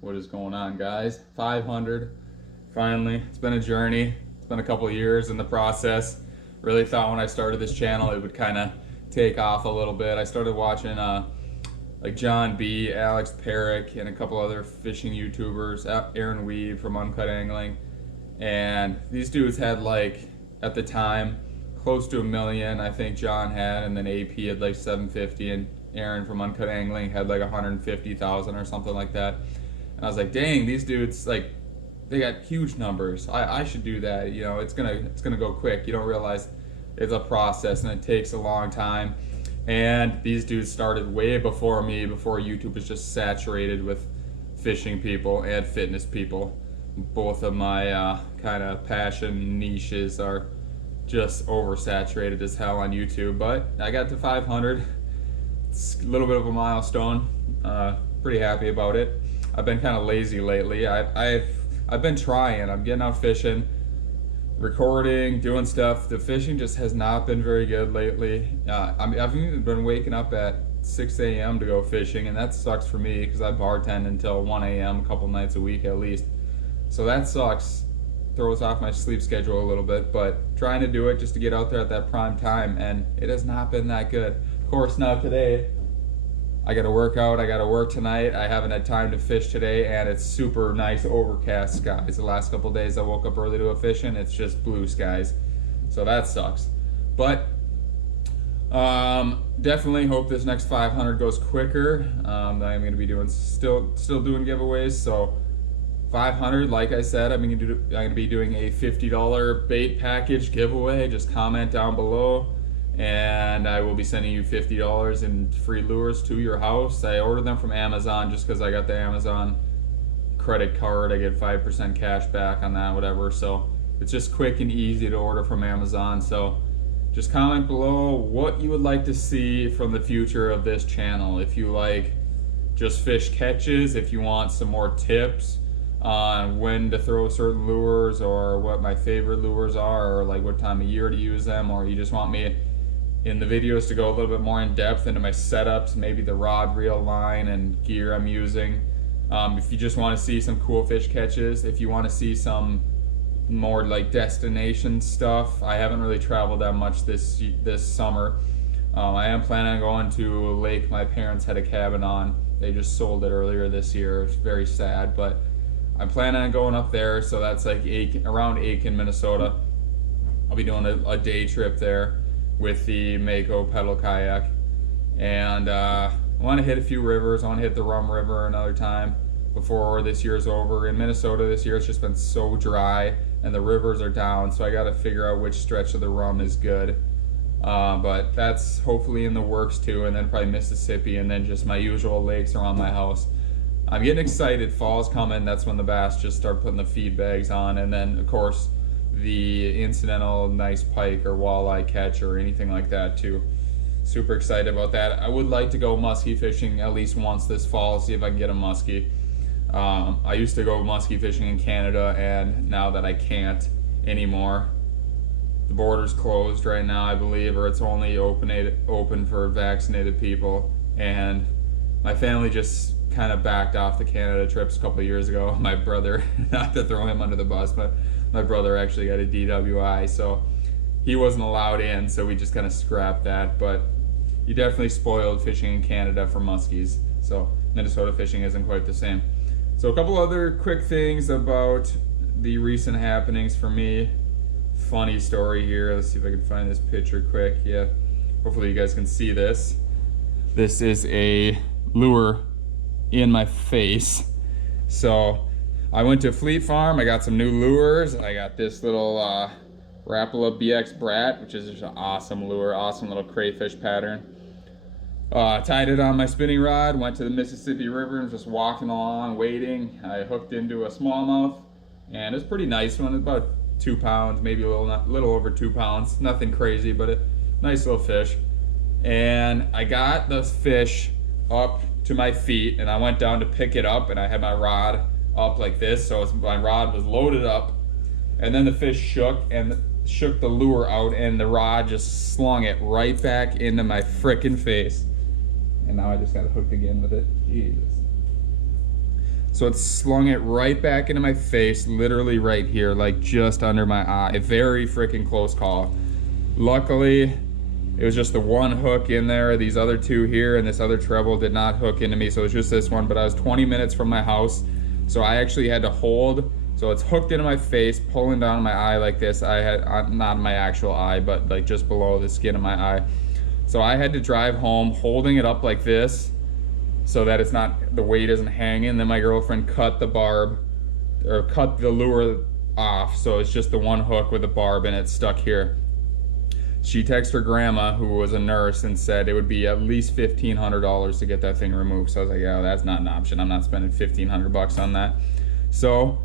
What is going on, guys? 500, finally. It's been a journey. It's been a couple of years in the process. Really thought when I started this channel it would kind of take off a little bit. I started watching like John B, Alex Perrick, and a couple other fishing YouTubers, Aaron Weave from Uncut Angling, and these dudes had, like, at the time, close to 1 million. I think John had, and then AP had like 750, and Aaron from Uncut Angling had like 150,000 or something like that. And I was like, dang, these dudes, like, they got huge numbers. I should do that. You know, it's gonna go quick. You don't realize it's a process and it takes a long time. And these dudes started way before me, before YouTube was just saturated with fishing people and fitness people. Both of my kind of passion niches are just oversaturated as hell on YouTube. But I got to 500. It's a little bit of a milestone. Pretty happy about it. I've been kind of lazy lately. I've been trying. I'm getting out fishing, recording, doing stuff. The fishing just has not been very good lately. I've even been waking up at 6 a.m. to go fishing, and that sucks for me because I bartend until 1 a.m. a couple nights a week at least. So that sucks. Throws off my sleep schedule a little bit, but trying to do it just to get out there at that prime time, and it has not been that good. Of course, now today, I gotta work out, I gotta work tonight. I haven't had time to fish today, and it's super nice overcast skies. The last couple days I woke up early to go fishing, it's just blue skies. So that sucks. But definitely hope this next 500 goes quicker. I'm gonna be doing still doing giveaways, so 500, like I said, I'm gonna be doing a $50 bait package giveaway. Just comment down below, and I will be sending you $50 in free lures to your house. I ordered them from Amazon just because I got the Amazon credit card. I get 5% cash back on that, whatever. So it's just quick and easy to order from Amazon. So just comment below what you would like to see from the future of this channel. If you like just fish catches, if you want some more tips on when to throw certain lures, or what my favorite lures are, or like what time of year to use them, or you just want me in the videos to go a little bit more in depth into my setups, maybe the rod, reel, line, and gear I'm using. If you just want to see some cool fish catches, if you want to see some more like destination stuff, I haven't really traveled that much this summer. I am planning on going to a lake my parents had a cabin on. They just sold it earlier this year. It's very sad, but I'm planning on going up there. So that's like around Aiken, Minnesota. I'll be doing a day trip there with the Mako pedal kayak, and I want to hit a few rivers. I want to hit the Rum River another time before this year's over. In Minnesota this year, it's just been so dry and the rivers are down, so I got to figure out which stretch of the Rum is good. But that's hopefully in the works too, and then probably Mississippi, and then just my usual lakes around my house. I'm getting excited. Fall's coming. That's when the bass just start putting the feed bags on, and then of course the incidental nice pike or walleye catch or anything like that too. Super excited about that. I would like to go muskie fishing at least once this fall, see if I can get a muskie. I used to go muskie fishing in Canada, and now that I can't anymore, the border's closed right now, I believe, or it's only open for vaccinated people, and my family just kind of backed off the Canada trips a couple of years ago. My brother, not to throw him under the bus, but my brother actually got a DWI, so he wasn't allowed in, so we just kind of scrapped that. But you definitely spoiled fishing in Canada for muskies, so Minnesota fishing isn't quite the same. So a couple other quick things about the recent happenings for me. Funny story here. Let's see if I can find this picture quick. Yeah, hopefully you guys can see this. This is a lure in my face. So I went to Fleet Farm, I got some new lures. I got this little Rapala BX Brat, which is just an awesome lure, awesome little crayfish pattern. Tied it on my spinning rod, went to the Mississippi River and just walking along, waiting. I hooked into a smallmouth, and it's a pretty nice one, about 2 pounds, maybe a little over 2 pounds. Nothing crazy, but a nice little fish. And I got the fish up to my feet, and I went down to pick it up, and I had my rod up like this, so my rod was loaded up, and then the fish shook the lure out, and the rod just slung it right back into my frickin' face. And now I just got it hooked again with it. Jesus. So it slung it right back into my face, literally right here, like just under my eye. Very freaking close call. Luckily, it was just the one hook in there. These other two here and this other treble did not hook into me, so it was just this one. But I was 20 minutes from my house, so I actually had to hold. So it's hooked into my face, pulling down my eye like this. I had, not my actual eye, but like just below the skin of my eye. So I had to drive home holding it up like this so that it's not, the weight isn't hanging. Then my girlfriend cut the barb, or cut the lure off, so it's just the one hook with a barb and it's stuck here. She texted her grandma, who was a nurse, and said it would be at least $1,500 to get that thing removed. So I was like, yeah, that's not an option. I'm not spending $1,500 on that. So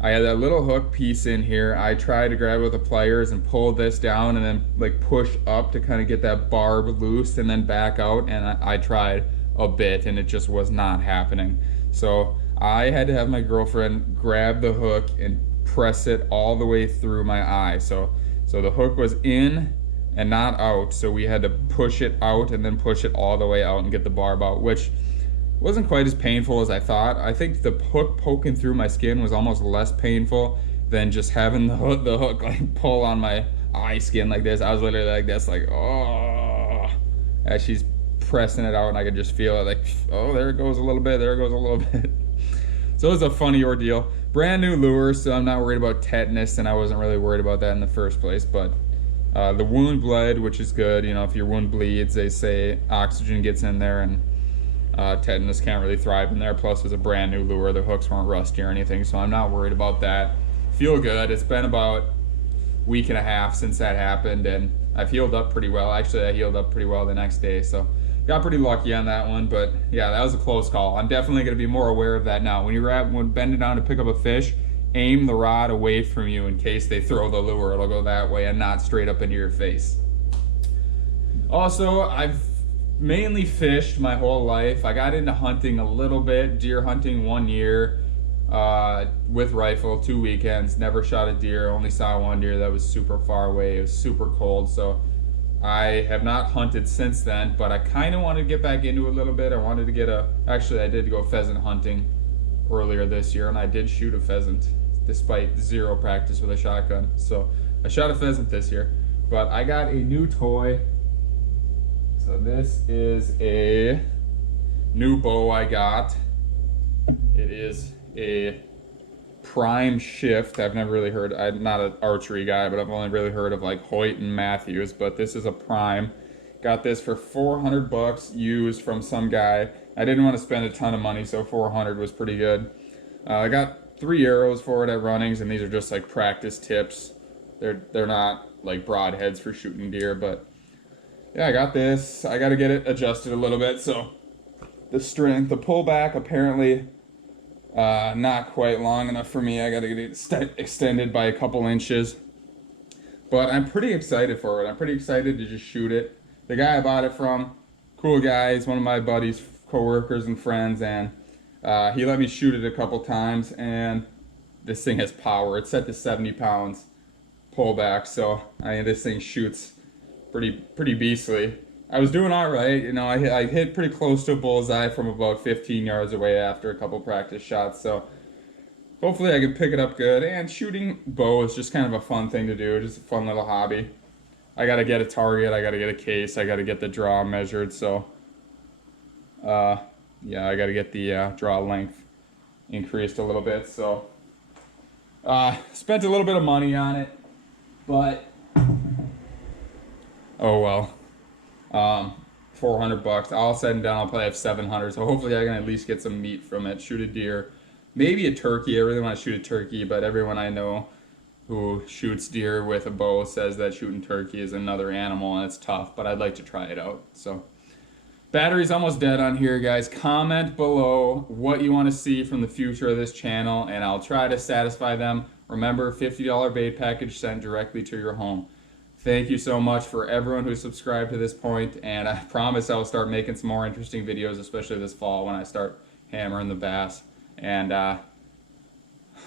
I had that little hook piece in here. I tried to grab it with the pliers and pull this down and then like push up to kind of get that barb loose and then back out. And I tried a bit and it just was not happening. So I had to have my girlfriend grab the hook and press it all the way through my eye. So the hook was in and not out, so we had to push it out and then push it all the way out and get the barb out, which wasn't quite as painful as I thought. I think the hook poking through my skin was almost less painful than just having the hook like pull on my eye skin like this. I was literally like this, like, oh, as she's pressing it out, and I could just feel it like, oh, there it goes a little bit, there it goes a little bit. So it was a funny ordeal. Brand new lure, so I'm not worried about tetanus, and I wasn't really worried about that in the first place, but the wound bled, which is good. You know, if your wound bleeds, they say oxygen gets in there and tetanus can't really thrive in there. Plus, it's a brand new lure. The hooks weren't rusty or anything, so I'm not worried about that. Feel good. It's been about a week and a half since that happened, and I've healed up pretty well. Actually, I healed up pretty well the next day, so got pretty lucky on that one. But yeah, that was a close call. I'm definitely going to be more aware of that now. When you're bending down to pick up a fish, aim the rod away from you in case they throw the lure. It'll go that way and not straight up into your face. Also, I've mainly fished my whole life. I got into hunting a little bit, deer hunting 1 year with rifle, 2 weekends. Never shot a deer, only saw one deer that was super far away. It was super cold, so I have not hunted since then, but I kind of wanted to get back into it a little bit. I wanted to get actually I did go pheasant hunting earlier this year, and I did shoot a pheasant despite zero practice with a shotgun. So I shot a pheasant this year, but I got a new toy. So this is a new bow I got. It is a Prime Shift. I've never really heard, I'm not an archery guy, but I've only really heard of like Hoyt and Matthews, but this is a Prime. Got this for $400 used from some guy. I didn't want to spend a ton of money, so 400 was pretty good. I got 3 arrows for it at Runnings, and these are just like practice tips. They're not like broadheads for shooting deer, but yeah, I got this. I got to get it adjusted a little bit. So the strength, the pullback apparently not quite long enough for me. I got to get it extended by a couple inches. But I'm pretty excited for it. I'm pretty excited to just shoot it. The guy I bought it from, cool guy. He's one of my buddies, coworkers, and friends, and he let me shoot it a couple times, and this thing has power. It's set to 70 pounds pullback, so I mean, this thing shoots pretty beastly. I was doing all right, you know. I hit pretty close to a bullseye from about 15 yards away after a couple practice shots, so hopefully I can pick it up good. And shooting bow is just kind of a fun thing to do, just a fun little hobby. I gotta get a target, I gotta get a case, I gotta get the draw measured, so yeah, I gotta get the draw length increased a little bit. So spent a little bit of money on it, but oh well. $400. All said and done, I'll probably have 700. So hopefully I can at least get some meat from it. Shoot a deer, maybe a turkey. I really want to shoot a turkey, but everyone I know who shoots deer with a bow says that shooting turkey is another animal and it's tough. But I'd like to try it out. So battery's almost dead on here, guys. Comment below what you want to see from the future of this channel, and I'll try to satisfy them. Remember, $50 bait package sent directly to your home. Thank you so much for everyone who subscribed to this point, and I promise I'll start making some more interesting videos, especially this fall when I start hammering the bass. And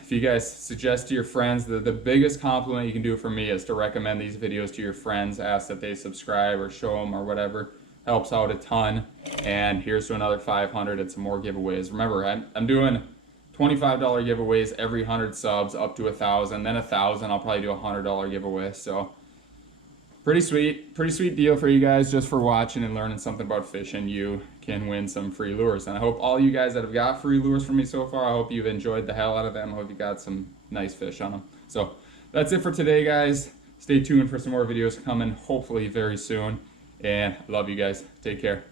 if you guys suggest to your friends, the biggest compliment you can do for me is to recommend these videos to your friends, ask that they subscribe or show them or whatever. Helps out a ton. And here's to another 500 and some more giveaways. Remember, I'm doing $25 giveaways every 100 subs up to 1,000. Then 1,000, I'll probably do a $100 giveaway. So pretty sweet deal for you guys just for watching and learning something about fishing. You can win some free lures. And I hope all you guys that have got free lures from me so far, I hope you've enjoyed the hell out of them. I hope you got some nice fish on them. So that's it for today, guys. Stay tuned for some more videos coming hopefully very soon. And I love you guys. Take care.